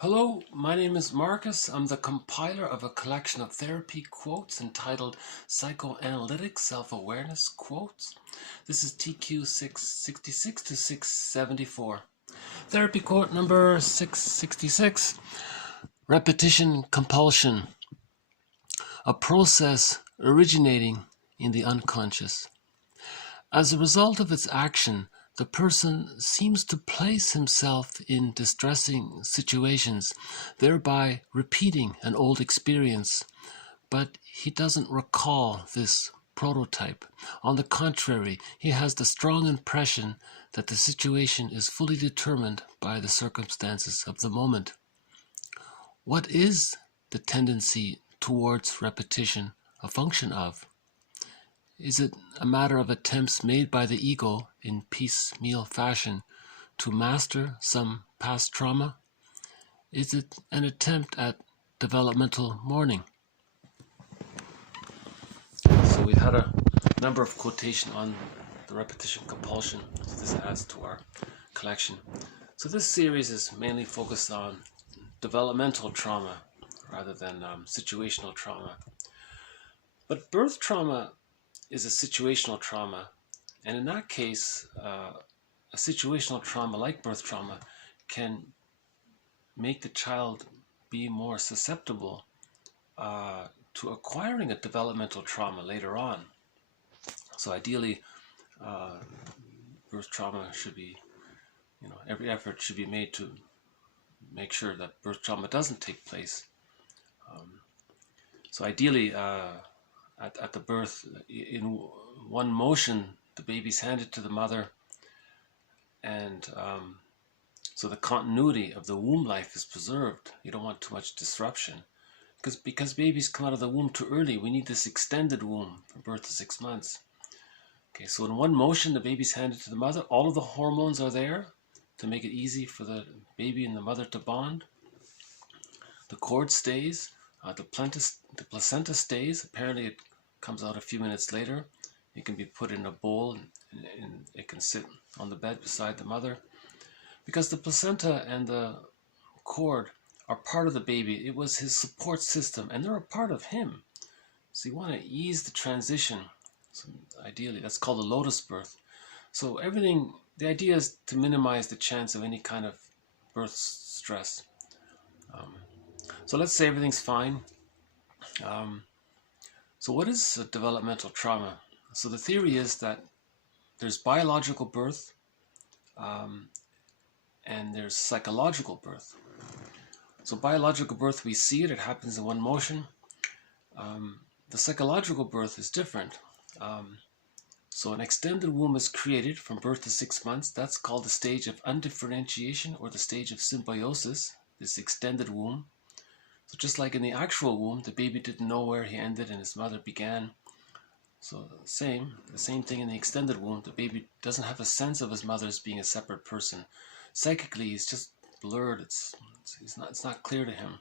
Hello, my name is Marcus. I'm the compiler of a collection of therapy quotes entitled Psychoanalytic Self-Awareness Quotes. This is TQ 666 to 674. Therapy quote number 666. Repetition compulsion. A process originating in the unconscious. As a result of its action, the person seems to place himself in distressing situations, thereby repeating an old experience. But he doesn't recall this prototype. On the contrary, he has the strong impression that the situation is fully determined by the circumstances of the moment. What is the tendency towards repetition a function of? Is it a matter of attempts made by the ego in piecemeal fashion to master some past trauma? Is it an attempt at developmental mourning? So we've had a number of quotations on the repetition compulsion. So this adds to our collection. So this series is mainly focused on developmental trauma rather than situational trauma. But birth trauma is a situational trauma, and in that case, a situational trauma like birth trauma can make the child be more susceptible to acquiring a developmental trauma later on. So ideally, birth trauma should be, every effort should be made to make sure that birth trauma doesn't take place. So ideally, at the birth, in one motion, the baby's handed to the mother, and so the continuity of the womb life is preserved. You don't want too much disruption, because babies come out of the womb too early. We need this extended womb from birth to 6 months. Okay, so in one motion, the baby's handed to the mother. All of the hormones are there to make it easy for the baby and the mother to bond. The cord stays. The placenta stays. Apparently, it comes out a few minutes later. It can be put in a bowl and it can sit on the bed beside the mother. Because the placenta and the cord are part of the baby. It was his support system, and they're a part of him. So you want to ease the transition. So ideally, that's called a lotus birth. So the idea is to minimize the chance of any kind of birth stress. So let's say everything's fine. So what is a developmental trauma? So the theory is that there's biological birth and there's psychological birth. So biological birth, we see it happens in one motion. The psychological birth is different. So an extended womb is created from birth to 6 months. That's called the stage of undifferentiation or the stage of symbiosis, this extended womb. So just like in the actual womb, the baby didn't know where he ended and his mother began. So the same thing in the extended womb. The baby doesn't have a sense of his mother as being a separate person. Psychically, he's just blurred. It's not clear to him.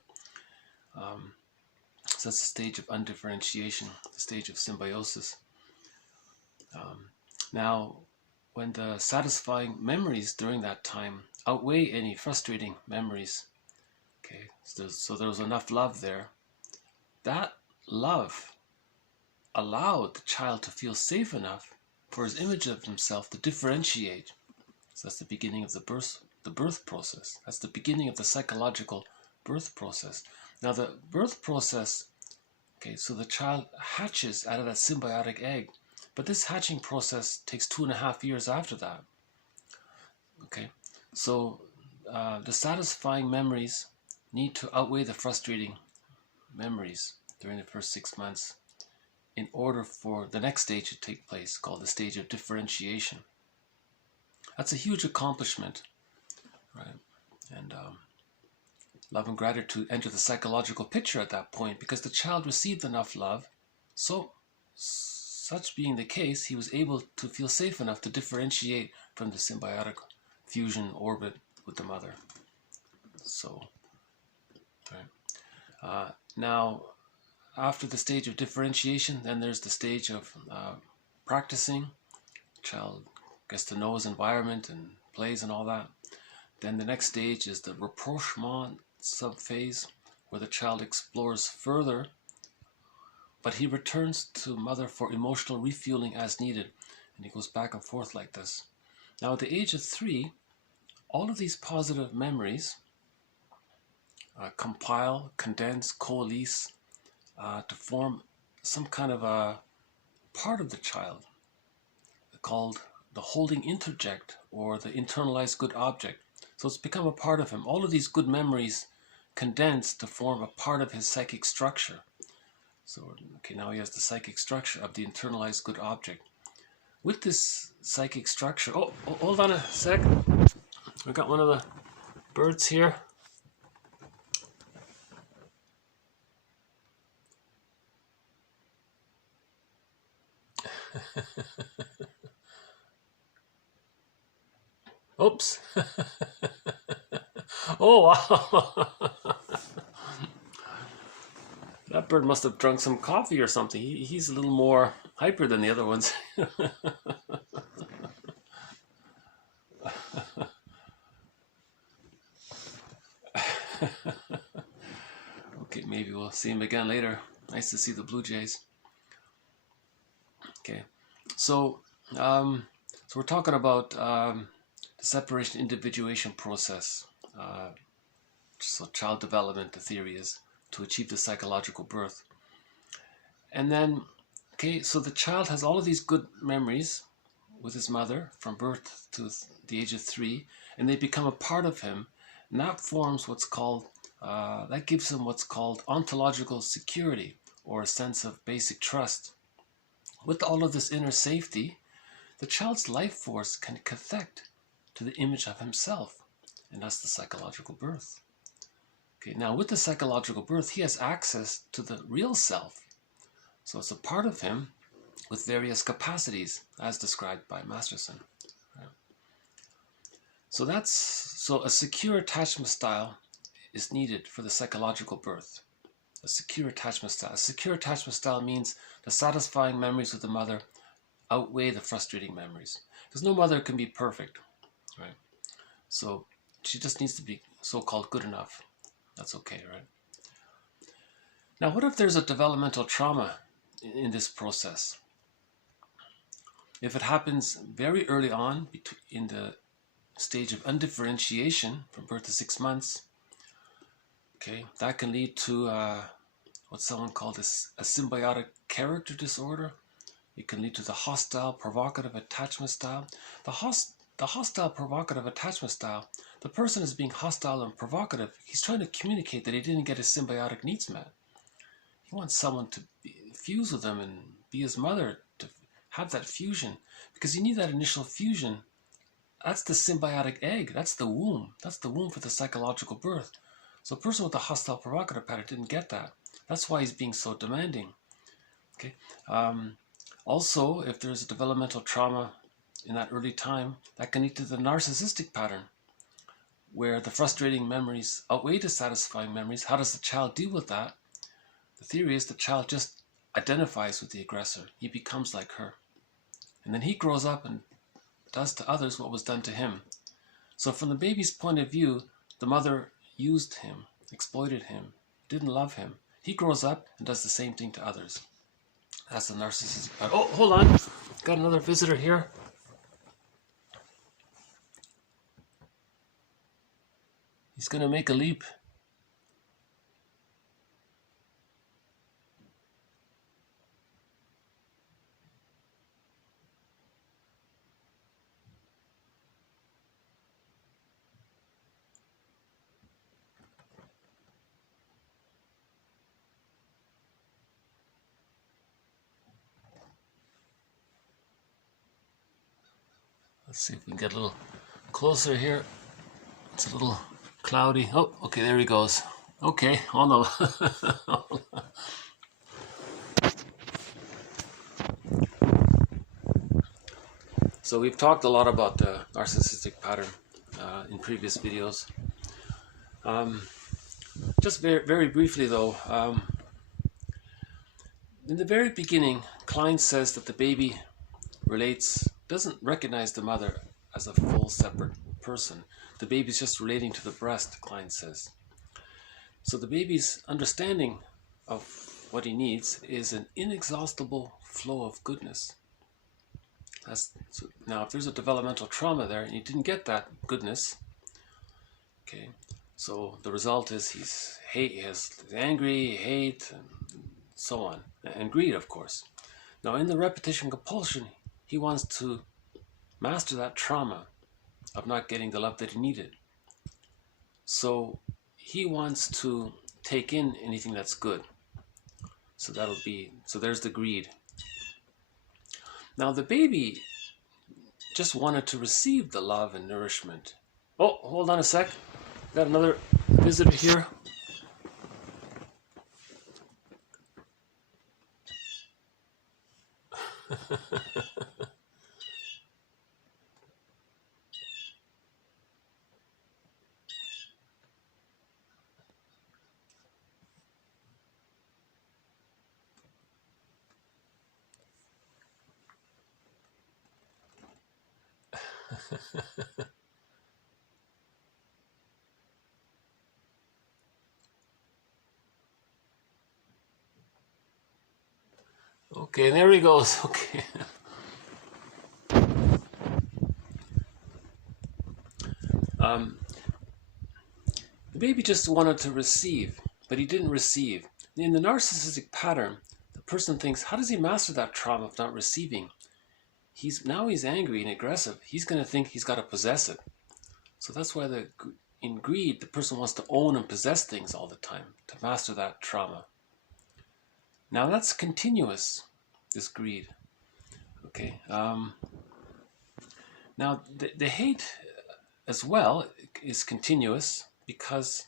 So that's the stage of undifferentiation, the stage of symbiosis. Now, when the satisfying memories during that time outweigh any frustrating memories, okay, so there was enough love there. That love allowed the child to feel safe enough for his image of himself to differentiate. So that's the beginning of the birth process. That's the beginning of the psychological birth process. Now the birth process, okay, so the child hatches out of that symbiotic egg, but this hatching process takes 2.5 years after that. Okay, so the satisfying memories need to outweigh the frustrating memories during the first 6 months in order for the next stage to take place, called the stage of differentiation. That's a huge accomplishment, right? And love and gratitude enter the psychological picture at that point because the child received enough love. So, such being the case, he was able to feel safe enough to differentiate from the symbiotic fusion orbit with the mother. So, right. Now, after the stage of differentiation, then there's the stage of practicing. The child gets to know his environment and plays and all that. Then the next stage is the rapprochement subphase where the child explores further, but he returns to mother for emotional refueling as needed, and he goes back and forth like this. Now at the age of 3, all of these positive memories compile, condense, coalesce to form some kind of a part of the child called the holding interject, or the internalized good object. So it's become a part of him. All of these good memories condense to form a part of his psychic structure. So, okay, now he has the psychic structure of the internalized good object. With this psychic structure, oh, hold on a sec. We got one of the birds here. Oops. Oh, wow. That bird must have drunk some coffee or something. He's a little more hyper than the other ones. Okay, maybe we'll see him again later. Nice to see the blue jays. Okay, so we're talking about the separation individuation process. So child development, the theory is to achieve the psychological birth. And then, okay, so the child has all of these good memories with his mother from birth to the age of 3, and they become a part of him, and that forms what's called, that gives him what's called ontological security, or a sense of basic trust. With all of this inner safety, the child's life force can connect to the image of himself, and that's the psychological birth. Okay, now with the psychological birth, he has access to the real self. So it's a part of him with various capacities, as described by Masterson. Right? So a secure attachment style is needed for the psychological birth. A secure attachment style. A secure attachment style means the satisfying memories with the mother outweigh the frustrating memories. Because no mother can be perfect, right? So she just needs to be so-called good enough. That's okay, right? Now, what if there's a developmental trauma in this process? If it happens very early on in the stage of undifferentiation from birth to 6 months, okay, that can lead to what someone called a symbiotic character disorder. It can lead to the hostile provocative attachment style. The hostile provocative attachment style, the person is being hostile and provocative. He's trying to communicate that he didn't get his symbiotic needs met. He wants someone to fuse with him and be his mother, to have that fusion, because you need that initial fusion. That's the symbiotic egg. That's the womb. That's the womb for the psychological birth. So a person with a hostile provocative pattern didn't get that. That's why he's being so demanding. Okay. Also, if there's a developmental trauma in that early time, that can lead to the narcissistic pattern, where the frustrating memories outweigh the satisfying memories. How does the child deal with that? The theory is the child just identifies with the aggressor. He becomes like her. And then he grows up and does to others what was done to him. So from the baby's point of view, the mother used him, exploited him, didn't love him. He grows up and does the same thing to others. That's the narcissistic part. Oh, hold on. Got another visitor here. He's going to make a leap. Let's see if we can get a little closer here. It's a little cloudy. Oh, okay, there he goes. Okay, on the... So we've talked a lot about the narcissistic pattern in previous videos. Just very briefly though, in the very beginning, Klein says that the baby doesn't recognize the mother as a full separate person. The baby's just relating to the breast, Klein says. So the baby's understanding of what he needs is an inexhaustible flow of goodness. Now, if there's a developmental trauma there and you didn't get that goodness, okay, so the result is he's angry, hate, and so on, and greed, of course. Now, in the repetition compulsion, he wants to master that trauma of not getting the love that he needed. So he wants to take in anything that's good. So there's the greed. Now the baby just wanted to receive the love and nourishment. Oh, hold on a sec. Got another visitor here. Okay, there he goes. Okay. The baby just wanted to receive, but he didn't receive. In the narcissistic pattern, the person thinks, how does he master that trauma of not receiving? He's angry and aggressive. He's going to think he's got to possess it. So that's why in greed, the person wants to own and possess things all the time to master that trauma. Now that's continuous, this greed. Okay. Now the hate as well is continuous because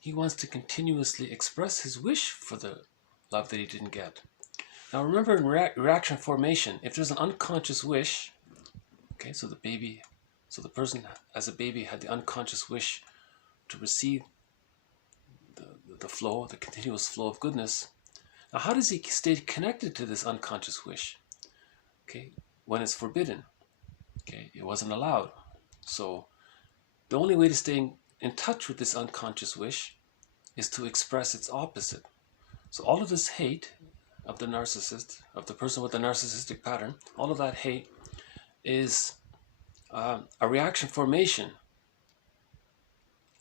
he wants to continuously express his wish for the love that he didn't get. Now remember in reaction formation, if there's an unconscious wish, okay, so the person as a baby had the unconscious wish to receive the continuous flow of goodness. Now how does he stay connected to this unconscious wish? Okay, when it's forbidden. Okay, it wasn't allowed. So the only way to stay in touch with this unconscious wish is to express its opposite. So all of this hate of the narcissist, of the person with the narcissistic pattern, all of that hate is a reaction formation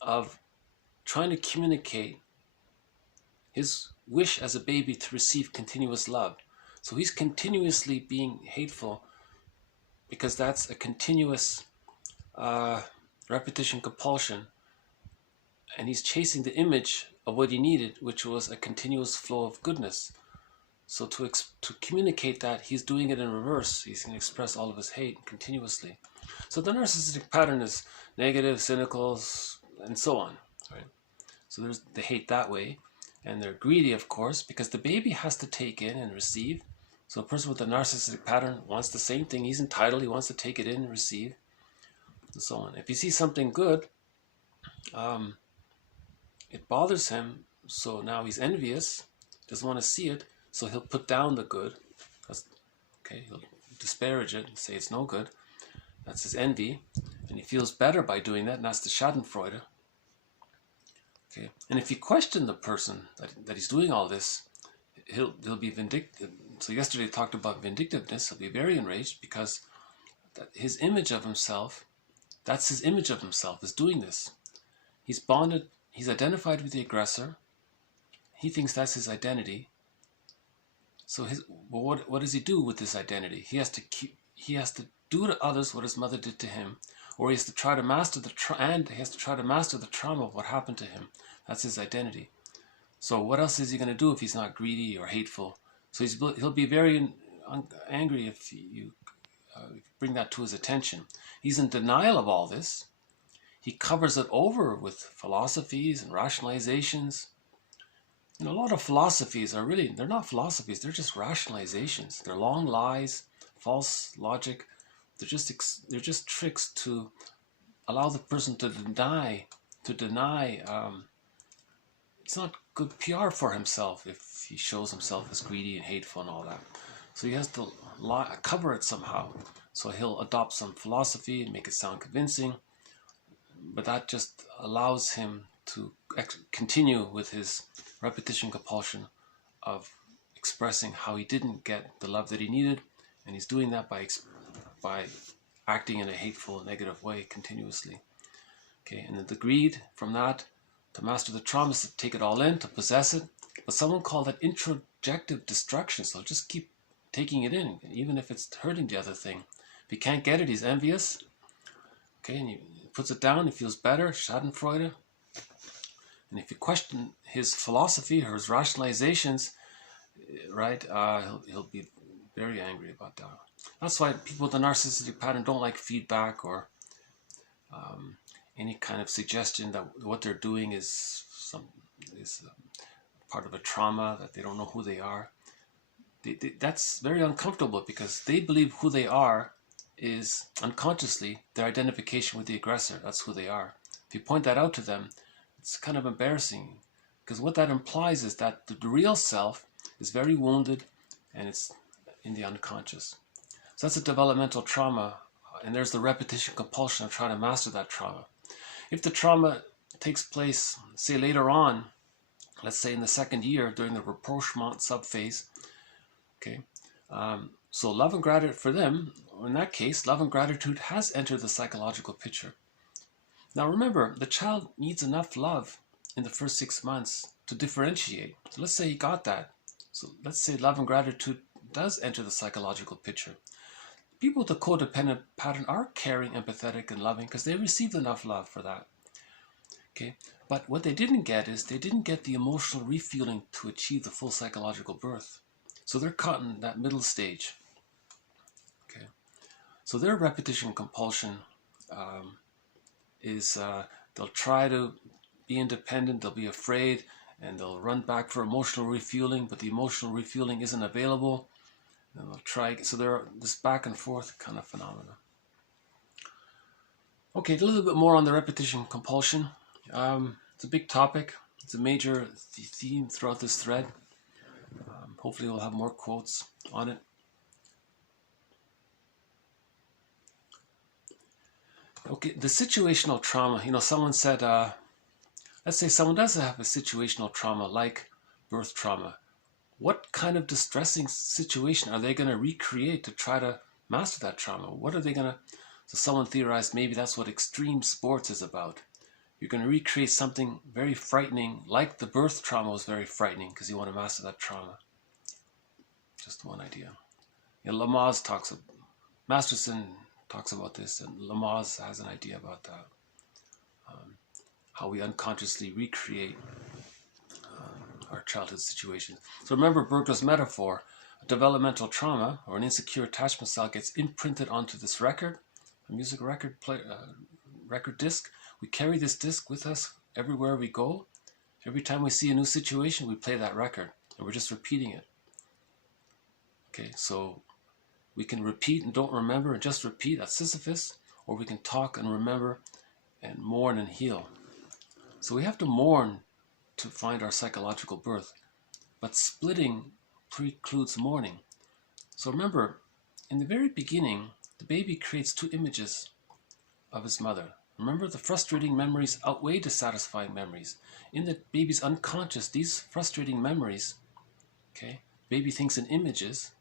of trying to communicate his wish as a baby to receive continuous love. So he's continuously being hateful because that's a continuous repetition compulsion, and he's chasing the image of what he needed, which was a continuous flow of goodness. So to communicate that, he's doing it in reverse. He's going to express all of his hate continuously. So the narcissistic pattern is negative, cynical, and so on. Right? So there's the hate that way. And they're greedy, of course, because the baby has to take in and receive. So a person with a narcissistic pattern wants the same thing. He's entitled. He wants to take it in and receive, and so on. If he sees something good, it bothers him. So now he's envious, doesn't want to see it. So he'll put down the good. He'll disparage it and say it's no good. That's his envy. And he feels better by doing that, and that's the Schadenfreude. Okay. And if you question the person that he's doing all this, he'll be vindictive. So yesterday I talked about vindictiveness. He'll be very enraged because his image of himself, that's his image of himself, is doing this. He's bonded, he's identified with the aggressor. He thinks that's his identity. So what does he do with this identity? He has to do to others what his mother did to him, or he has to try to master the trauma of what happened to him. That's his identity. So what else is he going to do if he's not greedy or hateful? So he'll be very angry if you bring that to his attention. He's in denial of all this. He covers it over with philosophies and rationalizations. A lot of philosophies they're not philosophies, they're just rationalizations. They're long lies, false logic. They're just tricks to allow the person to deny. It's not good PR for himself if he shows himself as greedy and hateful and all that. So he has to cover it somehow. So he'll adopt some philosophy and make it sound convincing, but that just allows him to continue with his repetition compulsion of expressing how he didn't get the love that he needed, and he's doing that by acting in a hateful, negative way continuously. Okay, and then the greed from that to master the trauma is to take it all in, to possess it. But someone called that introjective destruction. So just keep taking it in, even if it's hurting the other thing. If he can't get it, he's envious. Okay, and he puts it down, he feels better, Schadenfreude. And if you question his philosophy or his rationalizations, right, he'll be very angry about that. That's why people with the narcissistic pattern don't like feedback or any kind of suggestion that what they're doing is part of a trauma, that they don't know who they are. That's very uncomfortable because they believe who they are is unconsciously their identification with the aggressor. That's who they are. If you point that out to them, it's kind of embarrassing, because what that implies is that the real self is very wounded and it's in the unconscious. So that's a developmental trauma, and there's the repetition compulsion of trying to master that trauma. If the trauma takes place, say later on, let's say in the second year during the rapprochement subphase, okay, so love and gratitude for them, in that case, love and gratitude has entered the psychological picture. Now remember, the child needs enough love in the first 6 months to differentiate. So let's say he got that. So let's say love and gratitude does enter the psychological picture. People with a codependent pattern are caring, empathetic, and loving because they received enough love for that. Okay, but what they didn't get is they didn't get the emotional refueling to achieve the full psychological birth. So they're caught in that middle stage. Okay, so their repetition compulsion is they'll try to be independent, they'll be afraid, and they'll run back for emotional refueling, but the emotional refueling isn't available. And they'll try, so they're this back and forth kind of phenomena. Okay, a little bit more on the repetition compulsion. It's a big topic. It's a major theme throughout this thread. Hopefully we'll have more quotes on it. Okay, the situational trauma, someone said, let's say someone does have a situational trauma like birth trauma. What kind of distressing situation are they going to recreate to try to master that trauma? What are they going to... So someone theorized maybe that's what extreme sports is about. You're going to recreate something very frightening, like the birth trauma was very frightening, because you want to master that trauma. Just one idea. Lamaze Masterson talks about this, and Lamaze has an idea about that. How we unconsciously recreate our childhood situations. So remember Berger's metaphor. A developmental trauma or an insecure attachment style gets imprinted onto this record, a music record record disc. We carry this disc with us everywhere we go. Every time we see a new situation, we play that record, and we're just repeating it. Okay, so we can repeat and don't remember and just repeat, that's Sisyphus, or we can talk and remember and mourn and heal. So we have to mourn to find our psychological birth, but splitting precludes mourning. So remember, in the very beginning, the baby creates two images of his mother. Remember, the frustrating memories outweigh the satisfying memories. In the baby's unconscious, these frustrating memories, okay, baby thinks in images,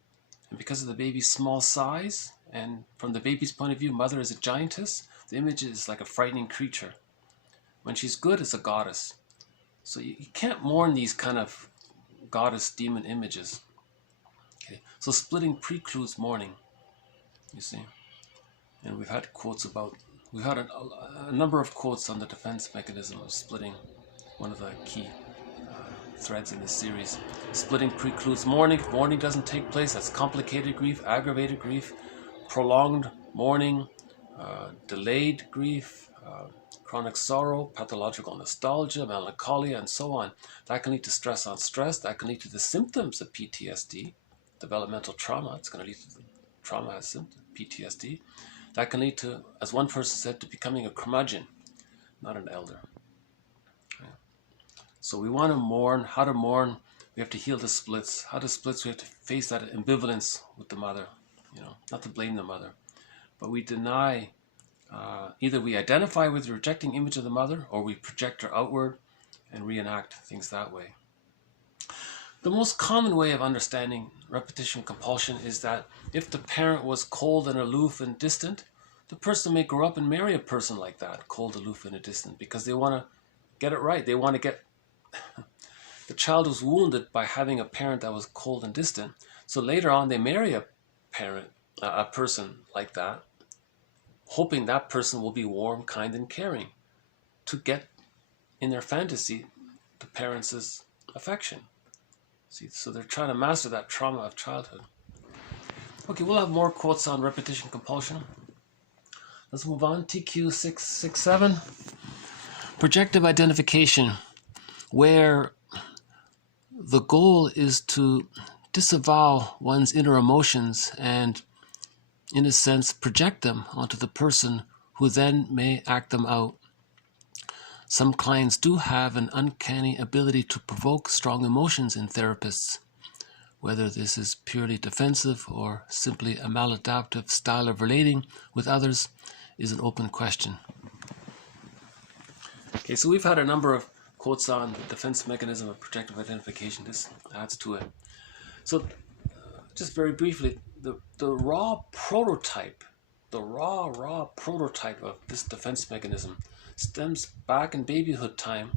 and because of the baby's small size, and from the baby's point of view, mother is a giantess, the image is like a frightening creature. When she's good, it's a goddess. So you can't mourn these kind of goddess demon images. Okay, so splitting precludes mourning, you see. And we've had quotes about, we've had a number of quotes on the defense mechanism of splitting, one of the key threads in this series. Splitting precludes mourning. If mourning doesn't take place, that's complicated grief, aggravated grief, prolonged mourning, delayed grief, chronic sorrow, pathological nostalgia, melancholia, and so on. That can lead to stress on stress. That can lead to the symptoms of PTSD, developmental trauma. It's going to lead to the trauma as symptom, PTSD. That can lead to, as one person said, to becoming a curmudgeon, not an elder. Okay. So we want to mourn. How to mourn? We have to heal the splits. How to splits? We have to face that ambivalence with the mother. Not to blame the mother, but we deny. Either we identify with the rejecting image of the mother, or we project her outward and reenact things that way. The most common way of understanding repetition compulsion is that if the parent was cold and aloof and distant, the person may grow up and marry a person like that, cold, aloof, and distant, because they want to get it right. They want to get... The child was wounded by having a parent that was cold and distant, so later on they marry a person like that, hoping that person will be warm, kind, and caring to get in their fantasy the parents' affection. See, so they're trying to master that trauma of childhood. Okay, we'll have more quotes on repetition compulsion. Let's move on. TQ667. Projective identification, where the goal is to disavow one's inner emotions and, in a sense, project them onto the person who then may act them out. Some clients do have an uncanny ability to provoke strong emotions in therapists. Whether this is purely defensive or simply a maladaptive style of relating with others is an open question. Okay, so we've had a number of quotes on the defense mechanism of projective identification. This adds to it. So, just very briefly, the raw prototype of this defense mechanism stems back in babyhood time.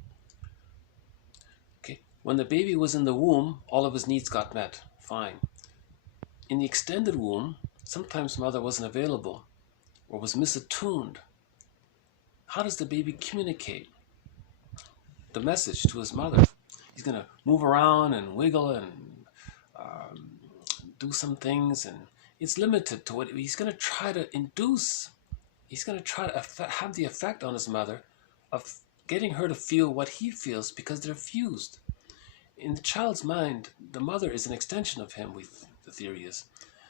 Okay, when the baby was in the womb, all of his needs got met. Fine. In the extended womb, sometimes mother wasn't available or was misattuned. How does the baby communicate the message to his mother? He's going to move around and wiggle and do some things, and it's limited to what he's going to try to induce. He's going to try to have the effect on his mother of getting her to feel what he feels, because they're fused. In the child's mind, the mother is an extension of him, the theory is.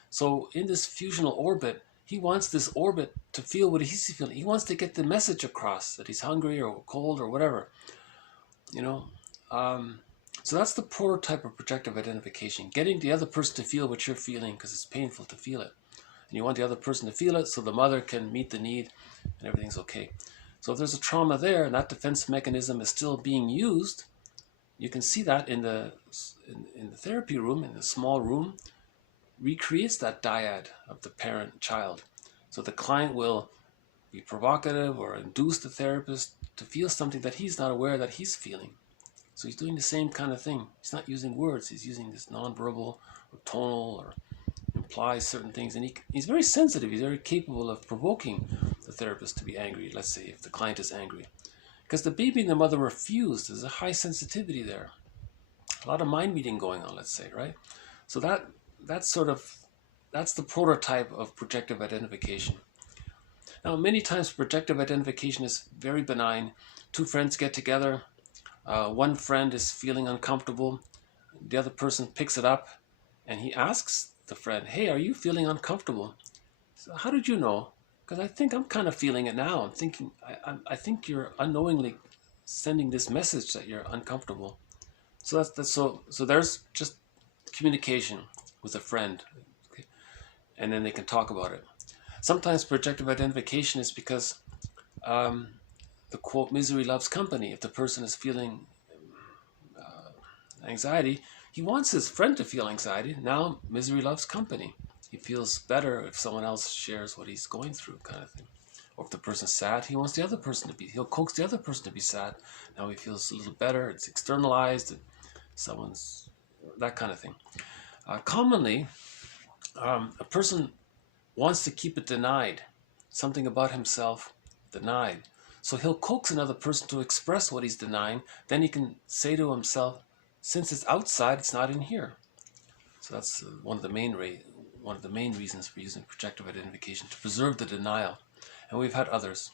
So in this fusional orbit, he wants this orbit to feel what he's feeling. He wants to get the message across that he's hungry or cold or whatever. So that's the prototype of projective identification, getting the other person to feel what you're feeling because it's painful to feel it. And you want the other person to feel it so the mother can meet the need and everything's okay. So if there's a trauma there and that defense mechanism is still being used, you can see that in the therapy room, in the small room, recreates that dyad of the parent-child. So the client will be provocative or induce the therapist to feel something that he's not aware that he's feeling. So he's doing the same kind of thing. He's not using words. He's using this nonverbal or tonal or implies certain things. And he's very sensitive. He's very capable of provoking the therapist to be angry, let's say, if the client is angry. Because the baby and the mother were fused. There's a high sensitivity there. A lot of mind reading going on, let's say, right? So that's the prototype of projective identification. Now, many times projective identification is very benign. Two friends get together. One friend is feeling uncomfortable. The other person picks it up and he asks the friend, "Hey, are you feeling uncomfortable?" So, how did you know? Because I think I'm kind of feeling it now. I'm thinking, I think you're unknowingly sending this message that you're uncomfortable. So so there's just communication with a friend, okay? And then they can talk about it. Sometimes projective identification is because the quote, misery loves company. If the person is feeling anxiety, he wants his friend to feel anxiety. Now misery loves company. He feels better if someone else shares what he's going through, kind of thing. Or if the person's sad, he wants the other person to be, he'll coax the other person to be sad. Now he feels a little better, it's externalized, that kind of thing. Commonly, a person wants to keep it denied, something about himself denied. So he'll coax another person to express what he's denying. Then he can say to himself, since it's outside, it's not in here. So that's one of the main reasons for using projective identification, to preserve the denial. And we've had others.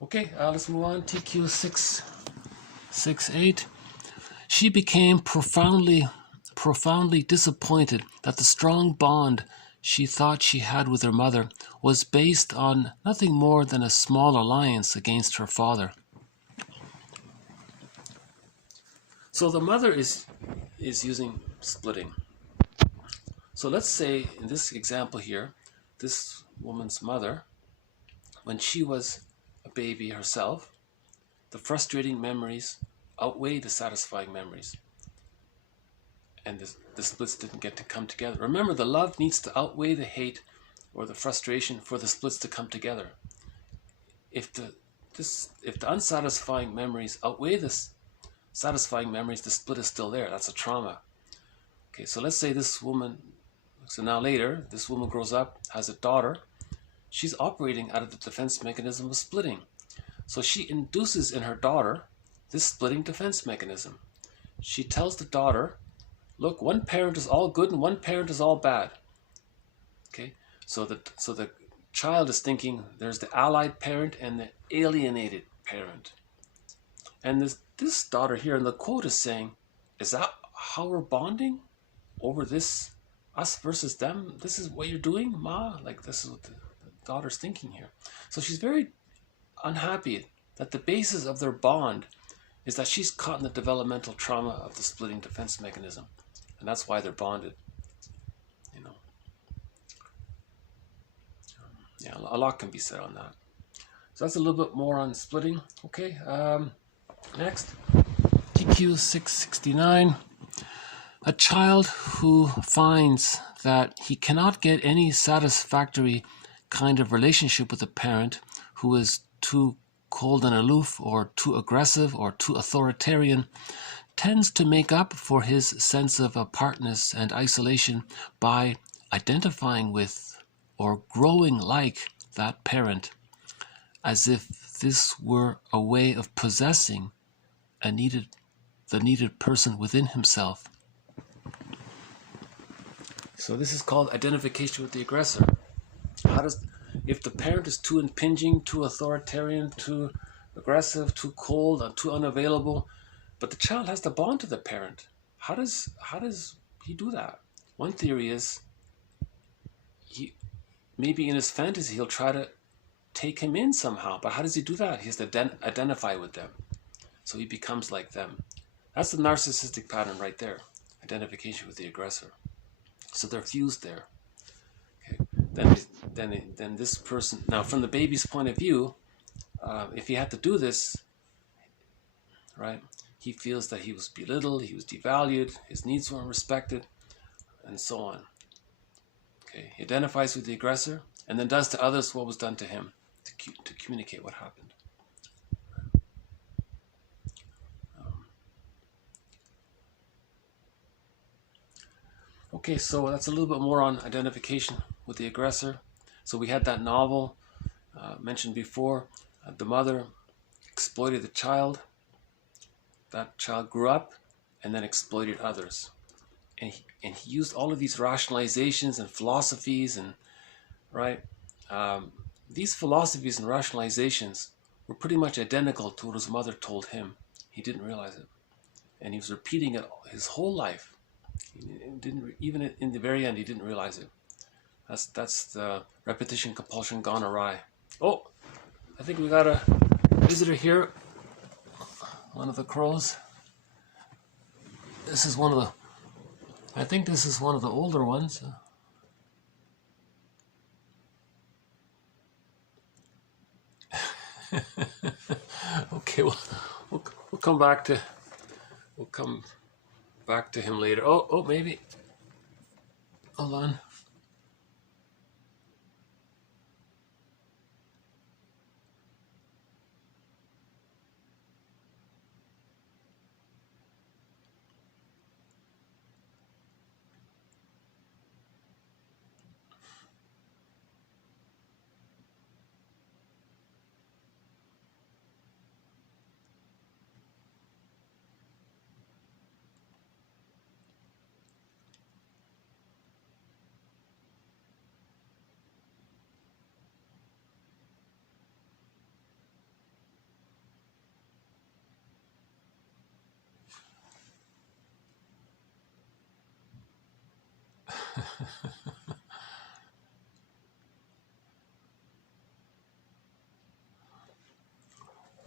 Okay, let's move on. TQ668. She became profoundly disappointed that the strong bond she thought she had with her mother was based on nothing more than a small alliance against her father. So the mother is using splitting. So let's say in this example here, this woman's mother, when she was a baby herself, the frustrating memories outweigh the satisfying memories. And the splits didn't get to come together. Remember, the love needs to outweigh the hate or the frustration for the splits to come together. If the unsatisfying memories outweigh the satisfying memories, the split is still there. That's a trauma. Okay, so let's say this woman, so now later, this woman grows up, has a daughter. She's operating out of the defense mechanism of splitting. So she induces in her daughter this splitting defense mechanism. She tells the daughter, look, one parent is all good and one parent is all bad. Okay, so the child is thinking there's the allied parent and the alienated parent. And this daughter here in the quote is saying, is that how we're bonding over this, us versus them? This is what you're doing, Ma? Like, this is what the daughter's thinking here. So she's very unhappy that the basis of their bond is that she's caught in the developmental trauma of the splitting defense mechanism. And that's why they're bonded. You know. Yeah, a lot can be said on that. So that's a little bit more on splitting. Okay, next. TQ 669. A child who finds that he cannot get any satisfactory kind of relationship with a parent who is too cold and aloof or too aggressive or too authoritarian tends to make up for his sense of apartness and isolation by identifying with or growing like that parent, as if this were a way of possessing the needed person within himself. So this is called identification with the aggressor. If the parent is too impinging, too authoritarian, too aggressive, too cold, and too unavailable, but the child has to bond to the parent. How does he do that? One theory is maybe in his fantasy he'll try to take him in somehow, but how does he do that? He has to identify with them, so he becomes like them. That's the narcissistic pattern right there, identification with the aggressor. So they're fused there. Okay. Then this person, now from the baby's point of view, if he had to do this, right, he feels that he was belittled, he was devalued, his needs weren't respected, and so on. Okay, he identifies with the aggressor and then does to others what was done to him to communicate what happened. Okay, so that's a little bit more on identification with the aggressor. So we had that novel mentioned before. The mother exploited the child. That child grew up and then exploited others. And he used all of these rationalizations and philosophies and, right? These philosophies and rationalizations were pretty much identical to what his mother told him. He didn't realize it. And he was repeating it his whole life. Even in the very end, he didn't realize it. That's the repetition compulsion gone awry. Oh, I think we got a visitor here. One of the crows. This is one of the. I think this is one of the older ones. Okay, we'll come back to. We'll come back to him later. Oh, maybe. Hold on.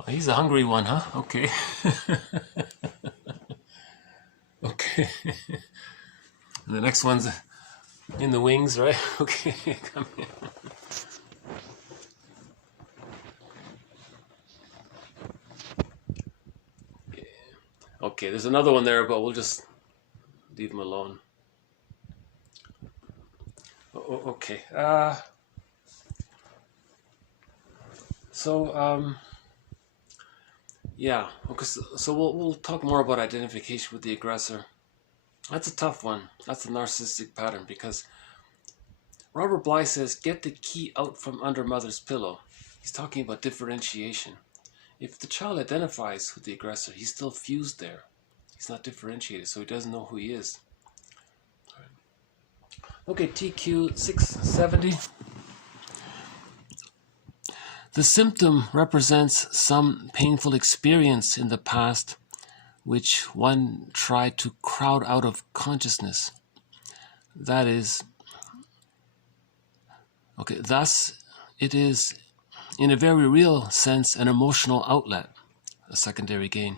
He's a hungry one, huh? Okay. Okay. And the next one's in the wings, right? Okay, come here. Okay, there's another one there, but we'll just leave them alone. Okay. Yeah. Okay. So we'll talk more about identification with the aggressor. That's a tough one. That's a narcissistic pattern because Robert Bly says, "Get the key out from under mother's pillow." He's talking about differentiation. If the child identifies with the aggressor, he's still fused there. He's not differentiated, so he doesn't know who he is. Okay, TQ 670. The symptom represents some painful experience in the past which one tried to crowd out of consciousness. That is, okay, thus it is, in a very real sense, an emotional outlet, a secondary gain.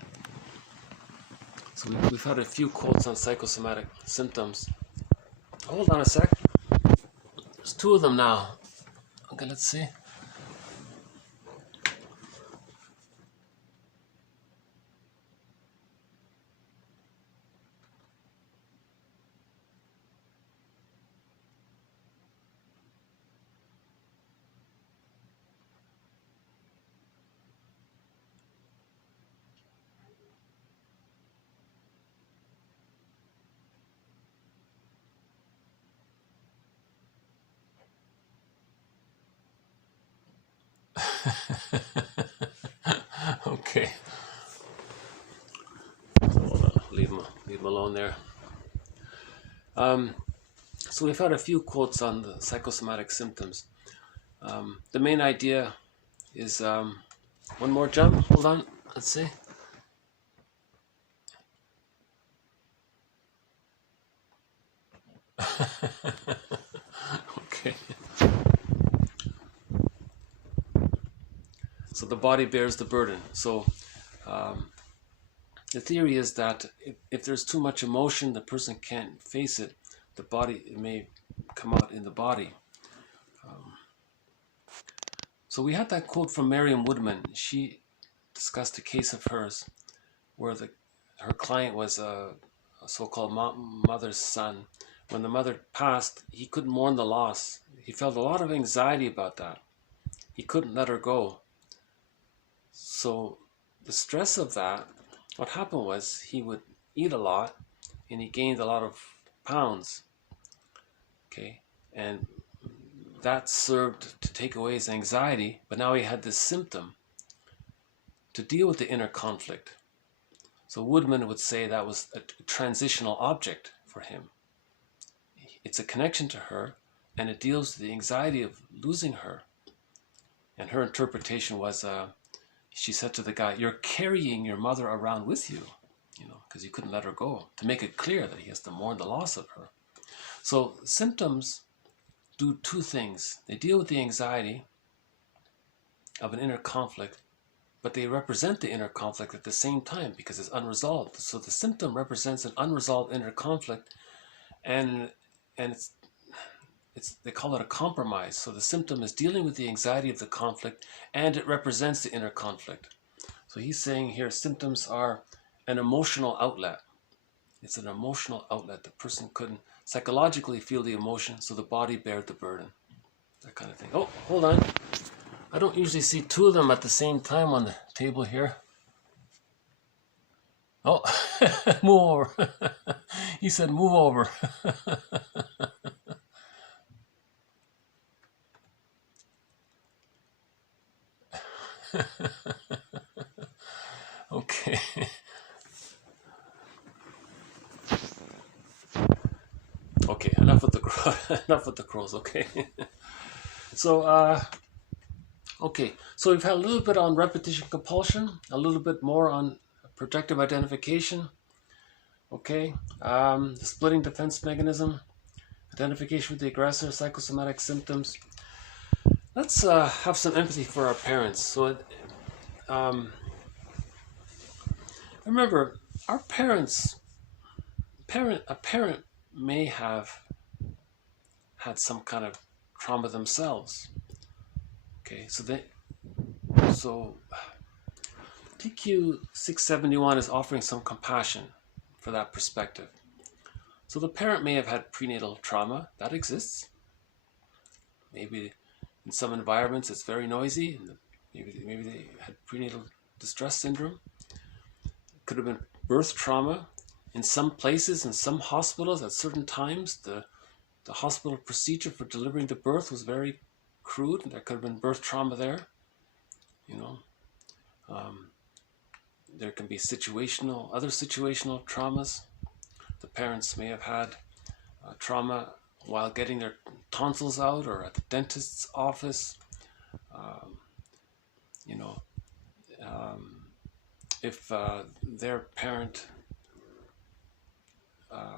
So we've had a few quotes on psychosomatic symptoms. Hold on a sec. There's two of them now. Okay, let's see. Okay. So hold on. Leave them alone there. So we've had a few quotes on the psychosomatic symptoms. The main idea is one more jump. Hold on. Let's see. Okay. So the body bears the burden. So the theory is that if there's too much emotion, the person can't face it. The body, it may come out in the body. So we had that quote from Mariam Woodman. She discussed a case of hers where her client was a so-called mother's son. When the mother passed, he couldn't mourn the loss. He felt a lot of anxiety about that. He couldn't let her go. So the stress of that, what happened was he would eat a lot and he gained a lot of pounds. Okay, and that served to take away his anxiety, but now he had this symptom to deal with the inner conflict. So Woodman would say that was a transitional object for him. It's a connection to her, and it deals with the anxiety of losing her. And her interpretation was, she said to the guy, "You're carrying your mother around with you, because you couldn't let her go," to make it clear that he has to mourn the loss of her. So symptoms do two things. They deal with the anxiety of an inner conflict, but they represent the inner conflict at the same time because it's unresolved. So the symptom represents an unresolved inner conflict, and it's they call it a compromise. So the symptom is dealing with the anxiety of the conflict, and it represents the inner conflict. So he's saying here symptoms are an emotional outlet. It's an emotional outlet. The person couldn't psychologically feel the emotion, so the body bared the burden. That kind of thing. Oh, hold on. I don't usually see two of them at the same time on the table here. Oh, move over. He said move over. Okay. Okay, enough with the crows. Okay. So okay, so we've had a little bit on repetition compulsion, a little bit more on projective identification. Okay, the splitting defense mechanism, identification with the aggressor, psychosomatic symptoms. Let's have some empathy for our parents. So remember, our a parent may have had some kind of trauma themselves. Okay, so TQ 671 is offering some compassion for that perspective. So the parent may have had prenatal trauma, that exists. Maybe in some environments it's very noisy, and maybe they had prenatal distress syndrome. It could have been birth trauma. In some places, in some hospitals, at certain times, the hospital procedure for delivering the birth was very crude, and there could have been birth trauma there. There can be other situational traumas. The parents may have had trauma while getting their tonsils out or at the dentist's office. If their parent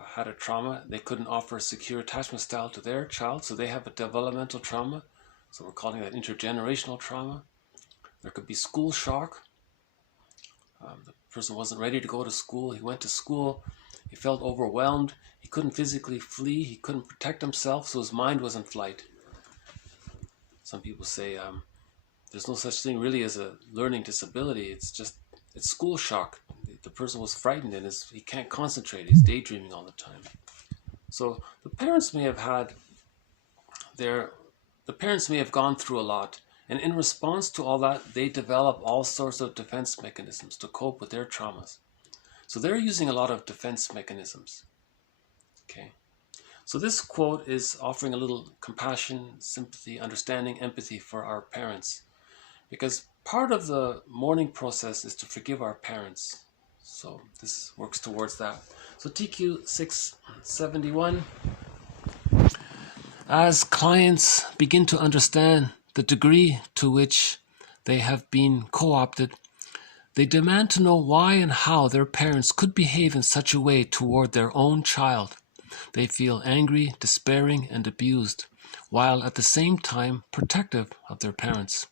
had a trauma, they couldn't offer a secure attachment style to their child, so they have a developmental trauma. So we're calling that intergenerational trauma. There could be school shock. The person wasn't ready to go to school. He went to school. He felt overwhelmed. He couldn't physically flee. He couldn't protect himself, so his mind was in flight. Some people say there's no such thing really as a learning disability. It's school shock. The person was frightened and he can't concentrate. He's daydreaming all the time. So the parents may have gone through a lot. And in response to all that, they develop all sorts of defense mechanisms to cope with their traumas. So they're using a lot of defense mechanisms. Okay. So this quote is offering a little compassion, sympathy, understanding, empathy for our parents. Because part of the mourning process is to forgive our parents. So this works towards that. So TQ 671. As clients begin to understand the degree to which they have been co-opted, they demand to know why and how their parents could behave in such a way toward their own child. They feel angry, despairing, and abused, while at the same time protective of their parents.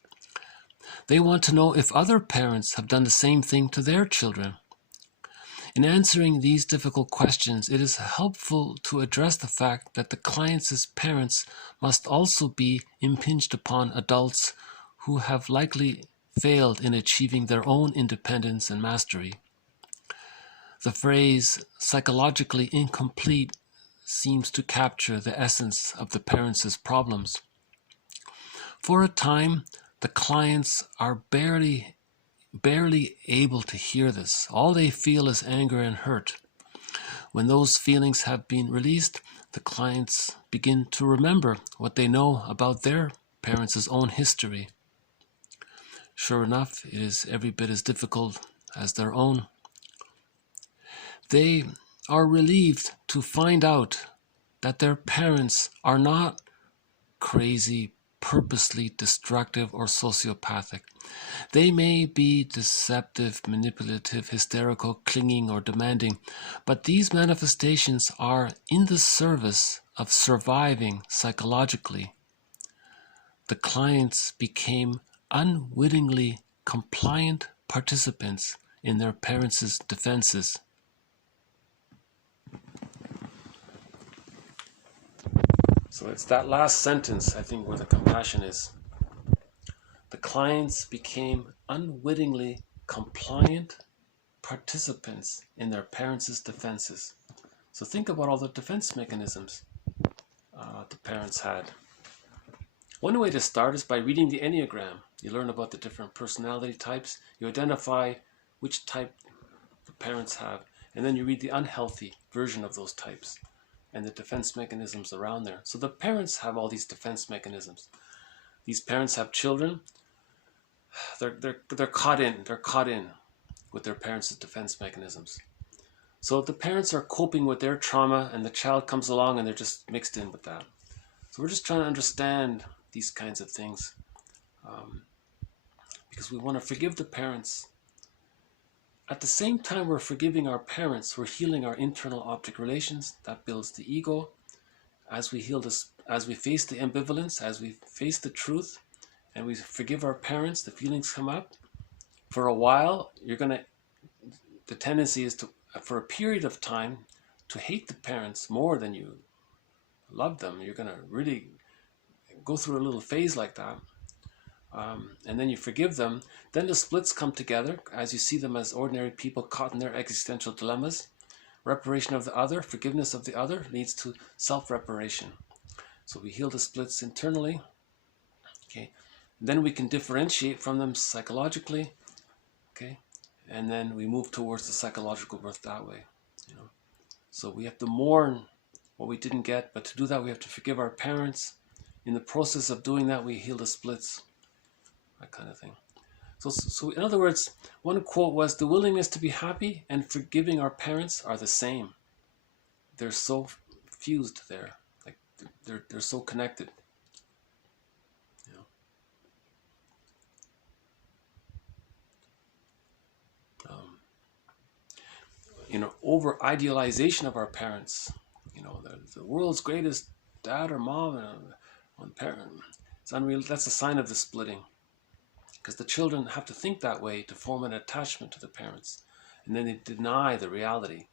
They want to know if other parents have done the same thing to their children. In answering these difficult questions, it is helpful to address the fact that the client's parents must also be impinged upon adults who have likely failed in achieving their own independence and mastery. The phrase psychologically incomplete seems to capture the essence of the parents' problems. For a time, the clients are barely able to hear this. All they feel is anger and hurt. When those feelings have been released, the clients begin to remember what they know about their parents' own history. Sure enough, it is every bit as difficult as their own. They are relieved to find out that their parents are not crazy, purposely destructive, or sociopathic. They may be deceptive, manipulative, hysterical, clinging, or demanding, but these manifestations are in the service of surviving psychologically. The clients became unwittingly compliant participants in their parents' defenses. So it's that last sentence, I think, where the compassion is. The clients became unwittingly compliant participants in their parents' defenses. So think about all the defense mechanisms the parents had. One way to start is by reading the Enneagram. You learn about the different personality types. You identify which type the parents have. And then you read the unhealthy version of those types and the defense mechanisms around there. So the parents have all these defense mechanisms. These parents have children. They're caught in with their parents' defense mechanisms. So the parents are coping with their trauma, and the child comes along and they're just mixed in with that. So we're just trying to understand these kinds of things because we want to forgive the parents. At the same time we're forgiving our parents, we're healing our internal object relations. That builds the ego. As we heal this, as we face the ambivalence, as we face the truth, and we forgive our parents, the feelings come up. For a while, the tendency is to, for a period of time, to hate the parents more than you love them. You're going to really go through a little phase like that. and then you forgive them, then the splits come together as you see them as ordinary people caught in their existential dilemmas. Reparation of the other, forgiveness of the other leads to self-reparation. So we heal the splits internally, okay? And then we can differentiate from them psychologically, okay? And then we move towards the psychological birth that way, you know? So we have to mourn what we didn't get, but to do that we have to forgive our parents. In the process of doing that, we heal the splits, that kind of thing. So in other words, one quote was, the willingness to be happy and forgiving our parents are the same. They're so fused there, like they're so connected. Over idealization of our parents. The world's greatest dad or mom and one parent. It's unreal. That's a sign of the splitting, because the children have to think that way to form an attachment to the parents, and then they deny the reality.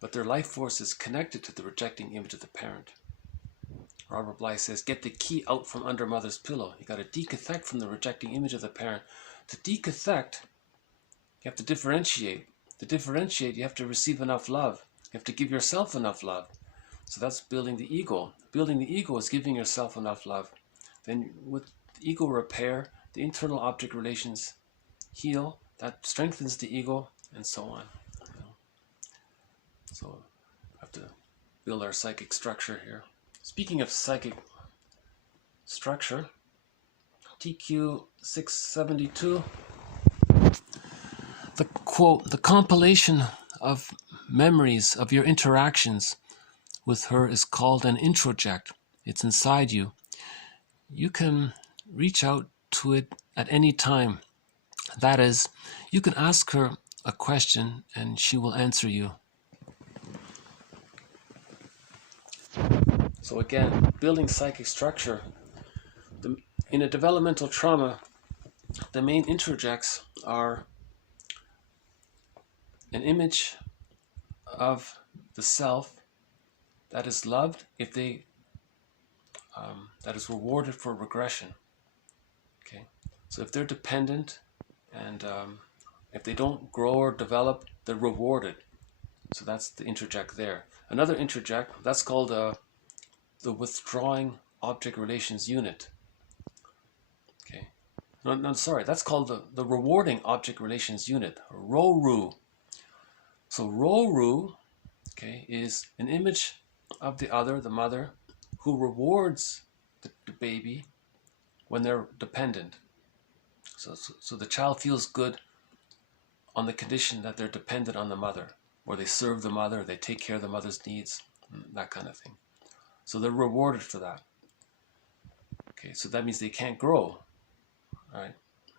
But their life force is connected to the rejecting image of the parent. Robert Bly says, get the key out from under mother's pillow. You got to decathect from the rejecting image of the parent. To decathect, you have to differentiate. To differentiate, you have to receive enough love. You have to give yourself enough love. So that's building the ego. Building the ego is giving yourself enough love. Then with ego repair, the internal object relations heal. That strengthens the ego, and so on. So we have to build our psychic structure here. Speaking of psychic structure, TQ 672, the quote, the compilation of memories of your interactions with her is called an introject. It's inside you. You can reach out to it at any time. That is, you can ask her a question and she will answer you. So again, building psychic structure. In a developmental trauma, the main introjects are an image of the self that is loved if they that is rewarded for regression. Okay, so if they're dependent and if they don't grow or develop, they're rewarded. So that's the introject there. Another introject, that's called the withdrawing object relations unit. Okay, no, sorry, that's called the rewarding object relations unit, RORU. So RORU, okay, is an image of the other, the mother, who rewards the baby when they're dependent. So the child feels good on the condition that they're dependent on the mother, or they serve the mother, they take care of the mother's needs, that kind of thing. So they're rewarded for that. Okay, so that means they can't grow, right?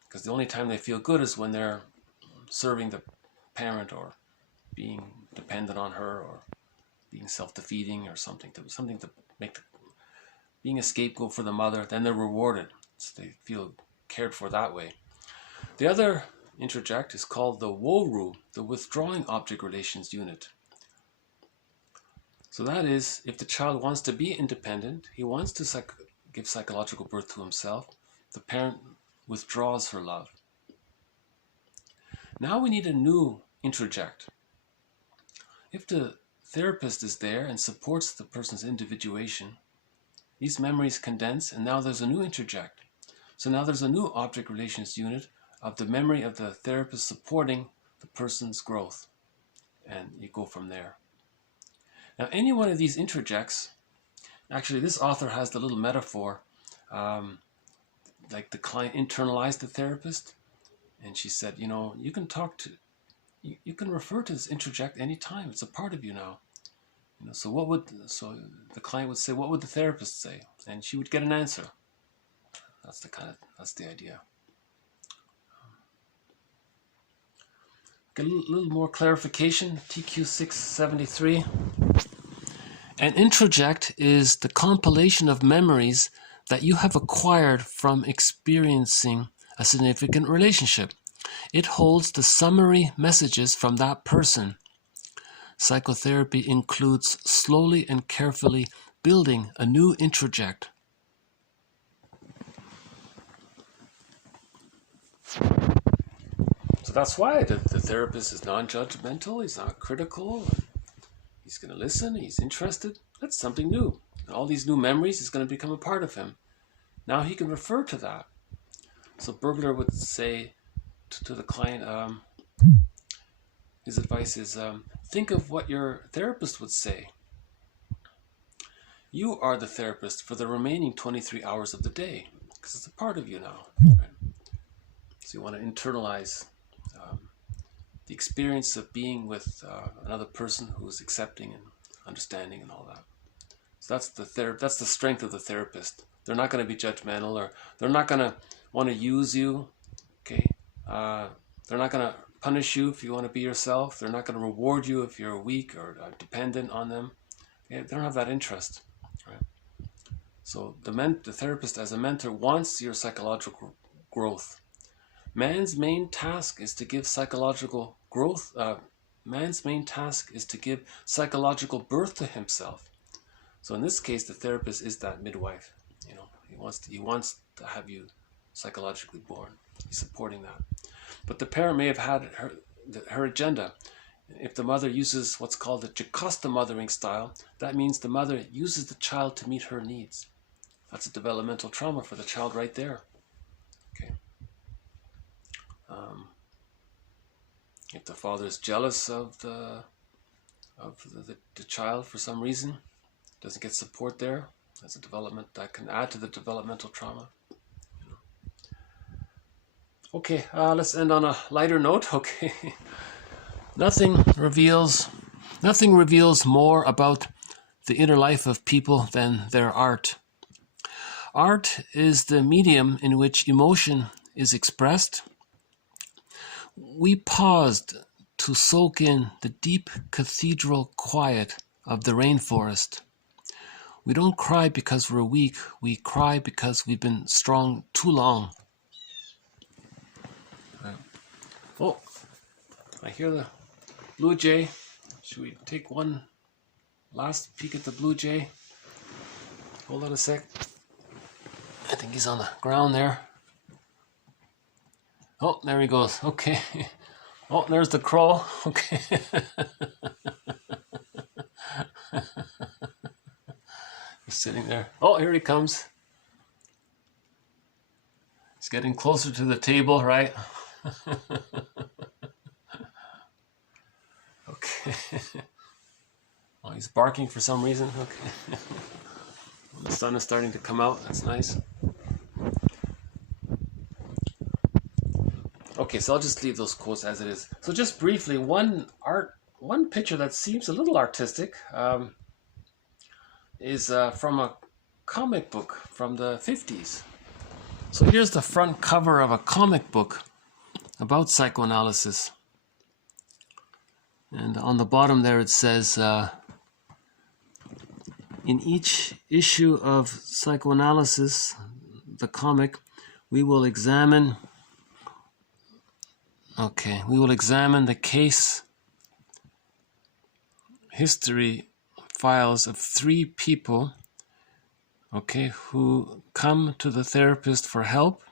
Because the only time they feel good is when they're serving the parent or being dependent on her or being self-defeating or something to make being a scapegoat for the mother. Then they're rewarded. So they feel cared for that way. The other introject is called the WORU, the withdrawing object relations unit. So that is, if the child wants to be independent, he wants to give psychological birth to himself, the parent withdraws her love. Now we need a new introject. If the therapist is there and supports the person's individuation, these memories condense, and now there's a new introject. So now there's a new object relations unit of the memory of the therapist supporting the person's growth. And you go from there. Now, any one of these introjects, actually this author has the little metaphor, like the client internalized the therapist, and she said, you can you can refer to this introject anytime. It's a part of you now. So the client would say, what would the therapist say? And she would get an answer. That's the idea. A little more clarification, TQ 673. An introject is the compilation of memories that you have acquired from experiencing a significant relationship. It holds the summary messages from that person. Psychotherapy includes slowly and carefully building a new introject. So that's why the therapist is non-judgmental, he's not critical, he's going to listen, he's interested. That's something new. And all these new memories is going to become a part of him. Now he can refer to that. So Burglar would say to the client, his advice is, think of what your therapist would say. You are the therapist for the remaining 23 hours of the day, because it's a part of you now. Right? So you want to internalize the experience of being with another person who is accepting and understanding and all that. So that's the strength of the therapist. They're not going to be judgmental, or they're not going to want to use you. Okay, they're not going to punish you if you want to be yourself. They're not going to reward you if you're weak or dependent on them. Okay? They don't have that interest. Right? So the therapist as a mentor wants your psychological growth. Man's main task is to give psychological growth. Man's main task is to give psychological birth to himself. So in this case, the therapist is that midwife. You know, he wants to have you psychologically born. He's supporting that. But the parent may have had her agenda. If the mother uses what's called the Jocasta mothering style, that means the mother uses the child to meet her needs. That's a developmental trauma for the child right there. Okay. If the father is jealous of the child for some reason, doesn't get support there, that's a development that can add to the developmental trauma. Okay, let's end on a lighter note. Okay, nothing reveals more about the inner life of people than their art. Art is the medium in which emotion is expressed. We paused to soak in the deep cathedral quiet of the rainforest. We don't cry because we're weak. We cry because we've been strong too long. Oh, I hear the blue jay. Should we take one last peek at the blue jay? Hold on a sec. I think he's on the ground there. Oh, there he goes. Okay. Oh, there's the crow. Okay. He's sitting there. Oh, here he comes. He's getting closer to the table, right? Okay. Oh, he's barking for some reason. Okay. The sun is starting to come out. That's nice. Okay, so I'll just leave those quotes as it is. So just briefly, one picture that seems a little artistic is from a comic book from the 50s. So here's the front cover of a comic book about psychoanalysis. And on the bottom there it says, in each issue of Psychoanalysis, the comic, we will examine the case history files of 3 people, who come to the therapist for help.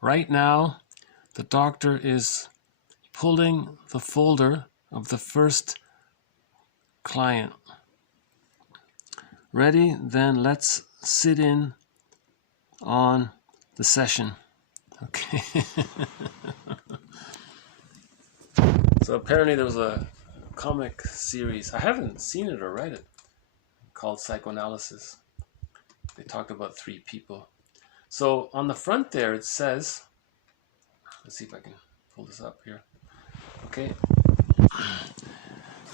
Right now, the doctor is pulling the folder of the first client. Ready? Then let's sit in on the session. Okay. So apparently there was a comic series, I haven't seen it or read it, called Psychoanalysis. They talked about 3 people. So on the front there it says, let's see if I can pull this up here. Okay.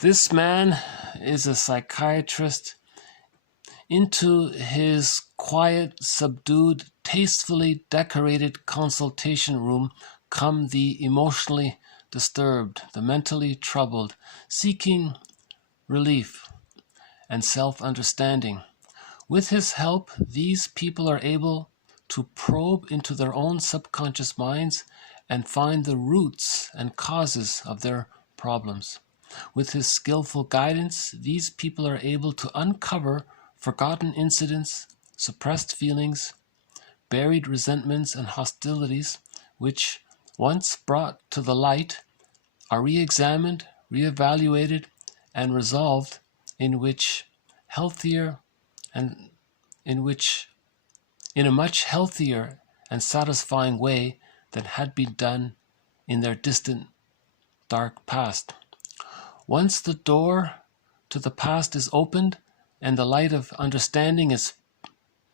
This man is a psychiatrist. Into his quiet, subdued, tastefully decorated consultation room come the emotionally disturbed, the mentally troubled, seeking relief and self-understanding. With his help, these people are able to probe into their own subconscious minds and find the roots and causes of their problems. With his skillful guidance, these people are able to uncover forgotten incidents, suppressed feelings, buried resentments and hostilities, which once brought to the light, are re-examined, re-evaluated, and resolved in which healthier and in a much healthier and satisfying way than had been done in their distant, dark past. Once the door to the past is opened and the light of understanding is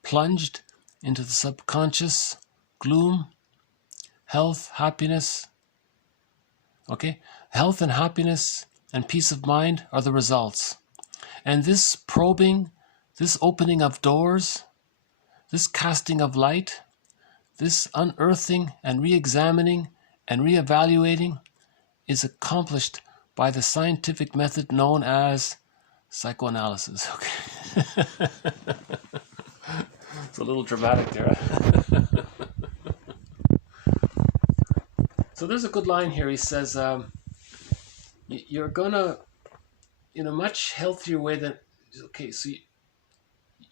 plunged into the subconscious gloom, health, happiness, health and happiness and peace of mind are the results. And this probing, this opening of doors, this casting of light, this unearthing and re-examining and re-evaluating is accomplished by the scientific method known as psychoanalysis. Okay. It's a little dramatic there. So there's a good line here. He says, you're gonna, in a much healthier way than, okay, so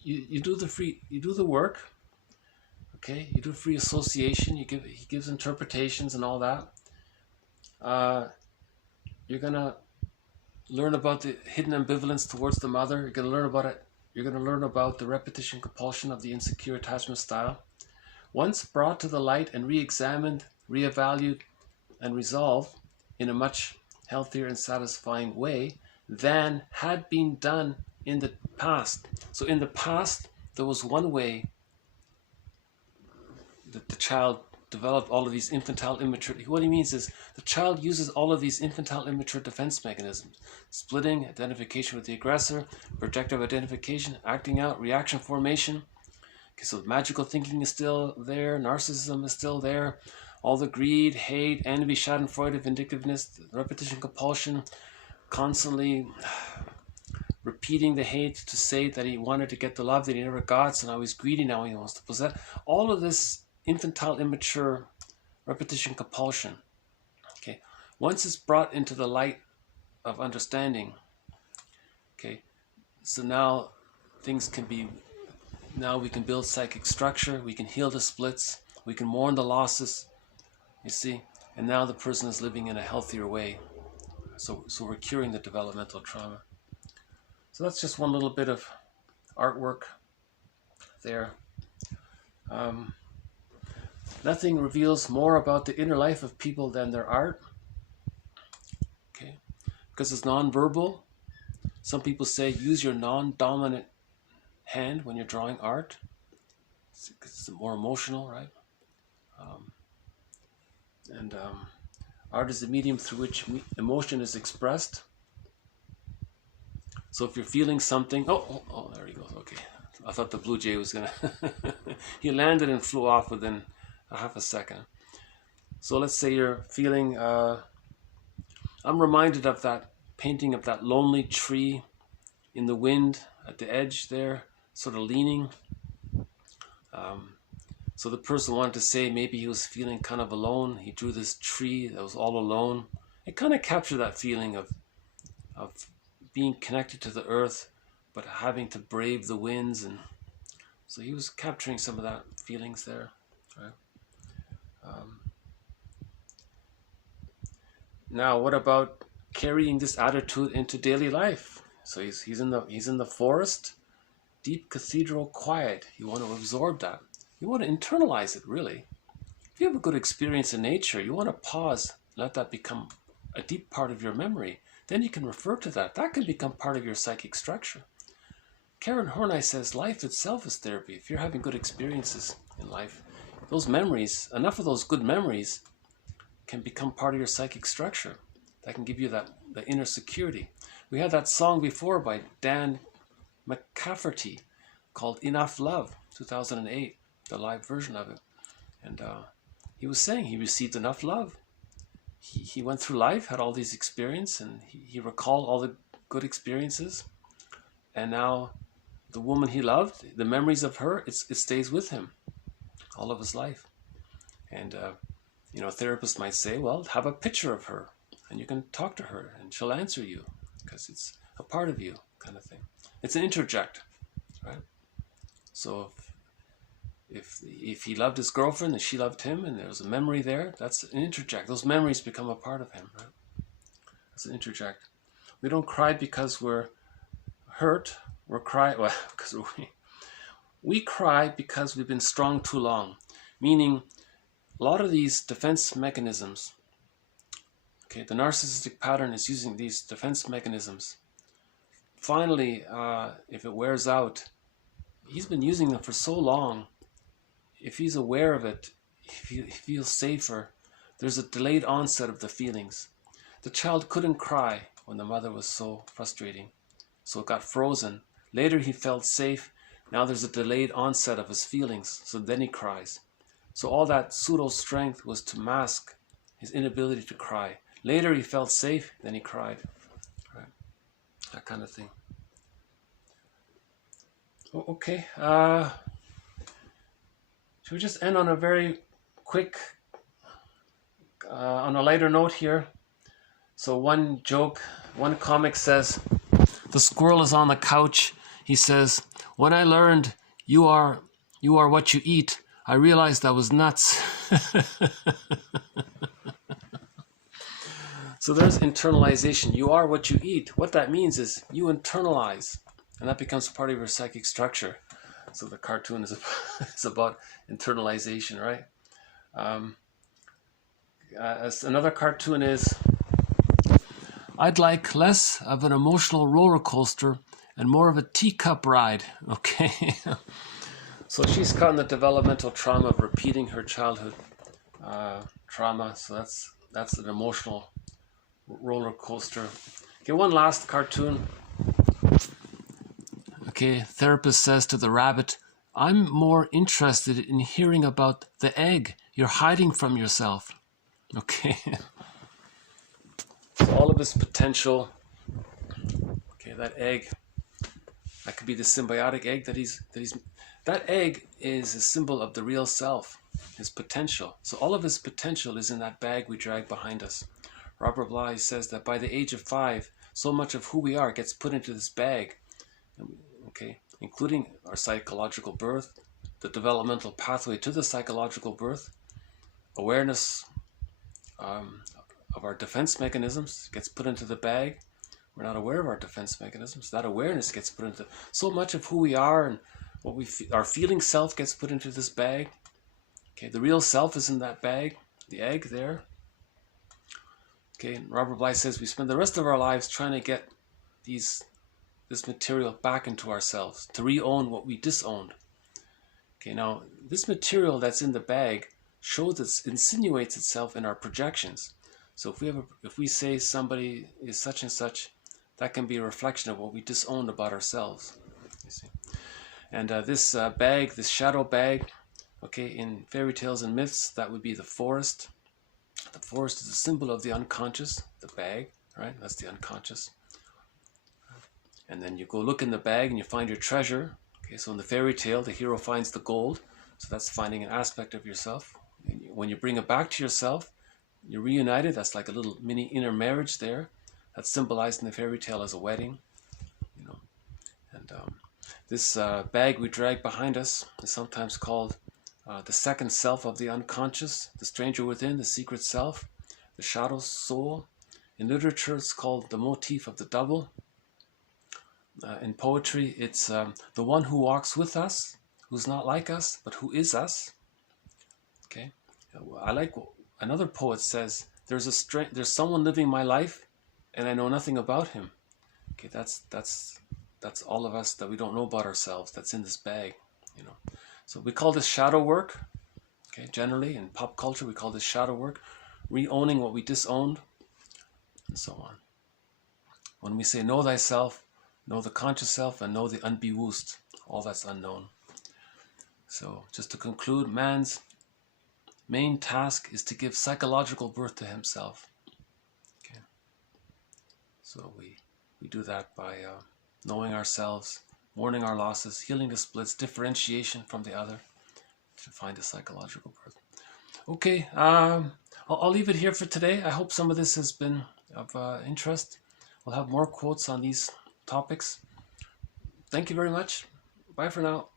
you do the work, okay, you do free association, he gives interpretations and all that. You're gonna learn about the hidden ambivalence towards the mother. You're gonna learn about it. You're gonna learn about the repetition compulsion of the insecure attachment style. Once brought to the light and re-examined, re-evaluated, and resolved in a much healthier and satisfying way than had been done in the past. So in the past, there was one way that the child developed all of these infantile immature. What he means is the child uses all of these infantile immature defense mechanisms: splitting, identification with the aggressor, projective identification, acting out, reaction formation. Okay, so magical thinking is still there, narcissism is still there, all the greed, hate, envy, schadenfreude, vindictiveness, repetition compulsion, constantly repeating the hate to say that he wanted to get the love that he never got, so now he's greedy, now he wants to possess. All of this infantile, immature repetition compulsion, okay, once it's brought into the light of understanding, okay, so now things can be, now we can build psychic structure, we can heal the splits, we can mourn the losses, you see, and now the person is living in a healthier way. So we're curing the developmental trauma. So that's just one little bit of artwork there. Nothing reveals more about the inner life of people than their art. Okay, because it's non-verbal. Some people say use your non-dominant hand when you're drawing art. It's more emotional, right? Art is the medium through which emotion is expressed. So if you're feeling something, oh, there he goes. Okay, I thought the blue jay was gonna. He landed and flew off within a half a second. So let's say you're feeling. I'm reminded of that painting of that lonely tree in the wind at the edge there, sort of leaning. So the person wanted to say maybe he was feeling kind of alone. He drew this tree that was all alone. It kind of captured that feeling of being connected to the earth, but having to brave the winds. And so he was capturing some of that feelings there. Right? Now, what about carrying this attitude into daily life? So he's in the forest, deep cathedral quiet. You want to absorb that. You want to internalize it, really. If you have a good experience in nature, you want to pause, let that become a deep part of your memory. Then you can refer to that. That can become part of your psychic structure. Karen Horney says life itself is therapy. If you're having good experiences in life, those memories, enough of those good memories can become part of your psychic structure. That can give you the inner security. We had that song before by Dan McCafferty called Enough Love, 2008. The live version of it, and he was saying he received enough love. He went through life, had all these experiences, and he recalled all the good experiences, and now the woman he loved, the memories of her, it stays with him all of his life. And a therapist might say, well, have a picture of her and you can talk to her and she'll answer you because it's a part of you, kind of thing. It's an interject, right? So if he loved his girlfriend and she loved him and there was a memory there, that's an interject. Those memories become a part of him, right? That's an interject. We don't cry because we're hurt. We're crying, well, because we cry because we've been strong too long. Meaning, a lot of these defense mechanisms, okay, the narcissistic pattern is using these defense mechanisms. Finally, if it wears out, he's been using them for so long. If he's aware of it, he feels safer. There's a delayed onset of the feelings. The child couldn't cry when the mother was so frustrating, so it got frozen. Later he felt safe. Now there's a delayed onset of his feelings, so then he cries. So all that pseudo strength was to mask his inability to cry. Later he felt safe, then he cried. Right? That kind of thing. Okay. Should we just end on a very quick, on a lighter note here? So one joke, one comic says, the squirrel is on the couch. He says, when I learned you are what you eat, I realized I was nuts. So there's internalization. You are what you eat. What that means is you internalize, and that becomes part of your psychic structure. So the cartoon is about internalization, right? Another cartoon is, I'd like less of an emotional roller coaster and more of a teacup ride, okay? So she's caught in the developmental trauma of repeating her childhood trauma. So that's an emotional roller coaster. Okay, one last cartoon. Okay, therapist says to the rabbit, I'm more interested in hearing about the egg you're hiding from yourself. Okay. So all of his potential. Okay, that egg. That could be the symbiotic egg that egg is a symbol of the real self, his potential. So all of his potential is in that bag we drag behind us. Robert Bly says that by the age of 5, so much of who we are gets put into this bag, okay, including our psychological birth, the developmental pathway to the psychological birth, awareness of our defense mechanisms gets put into the bag. We're not aware of our defense mechanisms. That awareness gets put into so much of who we are, and what our feeling self gets put into this bag. Okay, the real self is in that bag, the egg there. Okay, and Robert Bly says we spend the rest of our lives trying to get this material back into ourselves, to re-own what we disowned. Okay, now this material that's in the bag insinuates itself in our projections. So if we say somebody is such and such, that can be a reflection of what we disowned about ourselves. You see? And this bag, this shadow bag, okay, in fairy tales and myths, that would be the forest. The forest is a symbol of the unconscious, the bag, right? That's the unconscious. And then you go look in the bag and you find your treasure. Okay, so in the fairy tale, the hero finds the gold. So that's finding an aspect of yourself. And when you bring it back to yourself, you're reunited. That's like a little mini inner marriage there. That's symbolized in the fairy tale as a wedding. You know, and this bag we drag behind us is sometimes called the second self of the unconscious, the stranger within, the secret self, the shadow soul. In literature, it's called the motif of the double. In poetry, it's the one who walks with us, who's not like us, but who is us. Okay, I like what another poet says. There's someone living my life, and I know nothing about him. Okay, that's all of us that we don't know about ourselves. That's in this bag, you know. So we call this shadow work. Okay, generally in pop culture, we call this shadow work, re-owning what we disowned, and so on. When we say know thyself, know the conscious self, and know the unbewusst, all that's unknown. So just to conclude, man's main task is to give psychological birth to himself. Okay. So we do that by knowing ourselves, mourning our losses, healing the splits, differentiation from the other, to find a psychological birth. Okay, I'll leave it here for today. I hope some of this has been of interest. We'll have more quotes on these topics. Thank you very much. Bye for now.